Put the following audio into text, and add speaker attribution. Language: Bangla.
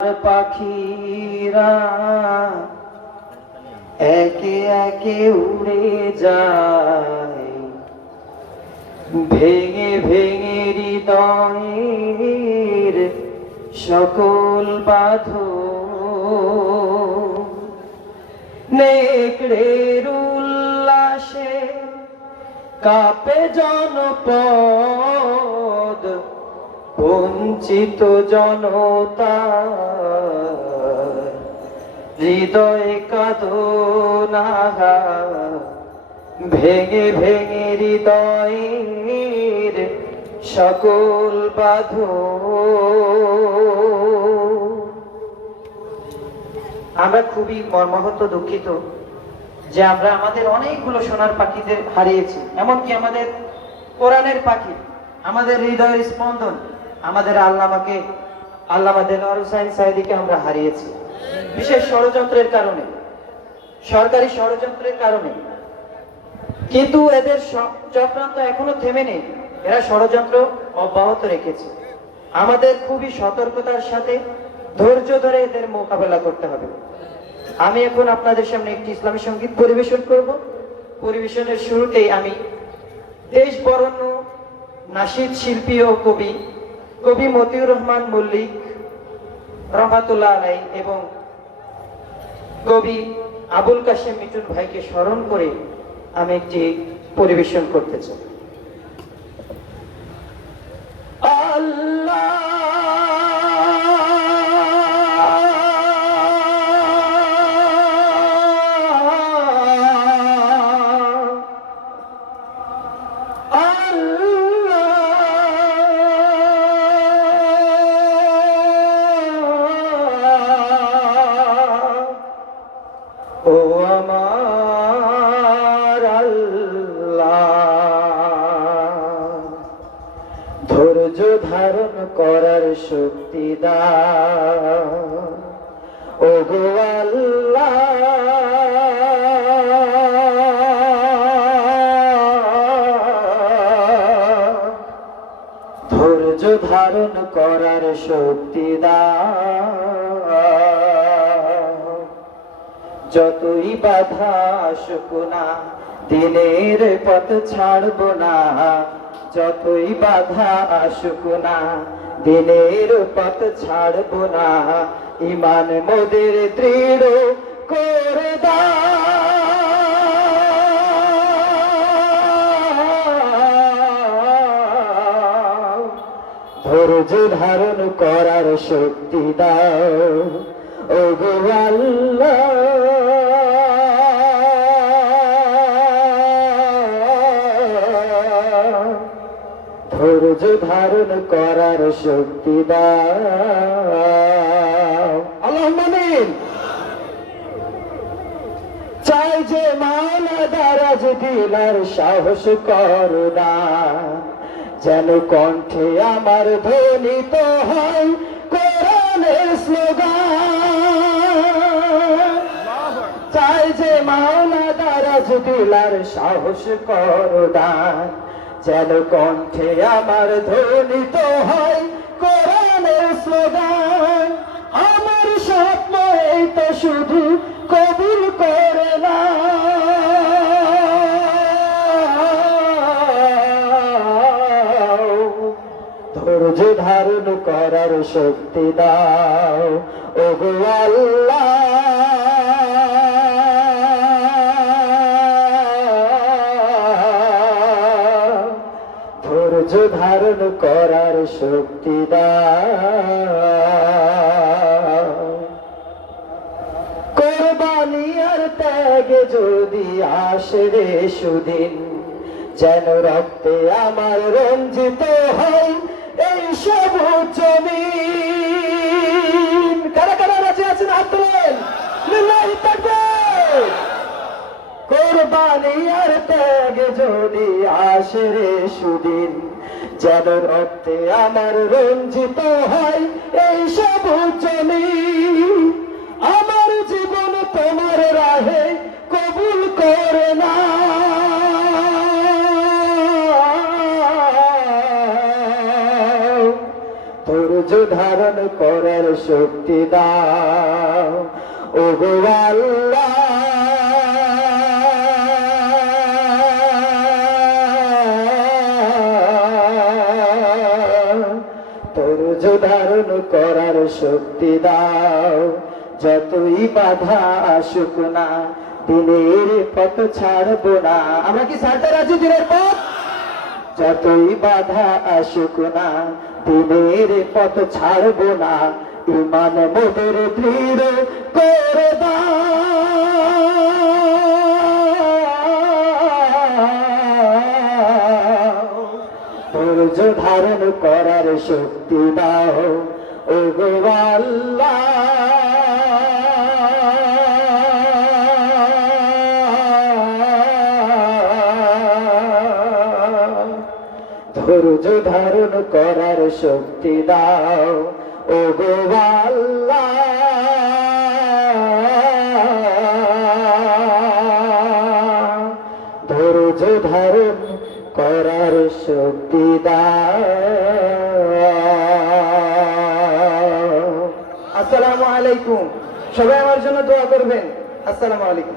Speaker 1: পাখিরা একে একে উড়ে যায়। ভেঙে ভেঙে হৃদয়ের সকল বাধ নেকড়ের উল্লাসে কাপে জনপদ। বঞ্চিত জনতা, হৃদয়ে কাদনা ভেঙে ভেঙে হৃদয়ের সকল বাধ। আমরা খুবই মর্মাহত, দুঃখিত যে আমরা আমাদের অনেকগুলো সোনার পাখিদের হারিয়েছি, এমনকি আমাদের কোরআনের পাখি, আমাদের হৃদয়ের স্পন্দন। আমাদের আল্লামাকে, আল্লামা দেলোয়ার হুসাইন সাইদিকে আমরা হারিয়েছি। বিশেষ ষড়যন্ত্রের কারণে, সরকারি ষড়যন্ত্রের কারণে। কিন্তু এদের চক্রান্ত এখনও থেমে নেই। এরা ষড়যন্ত্র অব্যাহত রেখেছে। আমাদের খুবই সতর্কতার সাথে ধৈর্য ধরে এদের মোকাবেলা করতে হবে। আমি এখন আপনাদের সামনে একটি ইসলামী সংগীত পরিবেশন করব। পরিবেশনের শুরুতেই আমি দেশ বরণ্য নাসিদ শিল্পী ও কবি কবি মতিউর রহমান মল্লিক রহমাতুল্লাহ আলাই এবং কবি আবুল কাশেম মিটুন ভাইকে স্মরণ করে আমি একটি পরিবেশন করতে চাই। ধৈর্য ধারণ করার শক্তি ও গো আল্লাহ। ধৈর্য ধারণ করার শক্তি যতই বাধা আসুক না, দিনের পথ ছাড়ব না। যতই বাধা আসুক না, দিনের পথ ছাড়ব না। ইমান মোদের দৃঢ় করে ধৈর্য ধারণ করার শক্তি দাও। ও গো আল্লাহ। ধৈর্য ধারণ করার শক্তি দাও। চাই যে মালা দারাজ দিলার সাহস করুণা যেন কণ্ঠে আমার ধ্বনিত হয় কোরআনের স্লোগান। চাই যে মাওলা দারাজ দিলার সাহস করুণান যেন কণ্ঠে আমার ধ্বনিত হয় কোরআনের স্লোগান। আমার স্বপ্ন এই তো শুধু কবুল করে না। ধৈর্য ধারণ করার শক্তি দাও। ও গো আল্লাহ। ধৈর্য ধারণ করার শক্তি কোরবানি আর ত্যাগে যদি আসে রে সুদিন, যেন রক্তে আমার রঞ্জিত হয় এই সবুজ জমিন। কারা কারা রাজি আছেন? কোরবানি আর ত্যাগ যদি আসে রে সুদিন যেন রক্তে আমার রঞ্জিত হয় এই সবুজ জমিন আমার জীবন তোমার রাহে কবুল করে না। ধারণ করার শক্তি দাও। ও আল্লাহ। ধারণ করার শক্তি দাও। যতই বাধা আসুক না, দিনের পথ ছাড়বো না। আমরা কি ছাড়তে রাজি দিনের পথ? যতই বাধা আসুক না, দিনের পথ ছাড়বো না। ইমান মোদের দৃঢ় করে দাও। করার শক্তি দাও। ও গো আল্লাহ। ধৈর্য ধারণ করার শক্তি দাও। ও গো আল্লাহ। করার শক্তি আসসালামু আলাইকুম। সবাই আমার জন্য দোয়া করবেন। আসসালামু আলাইকুম।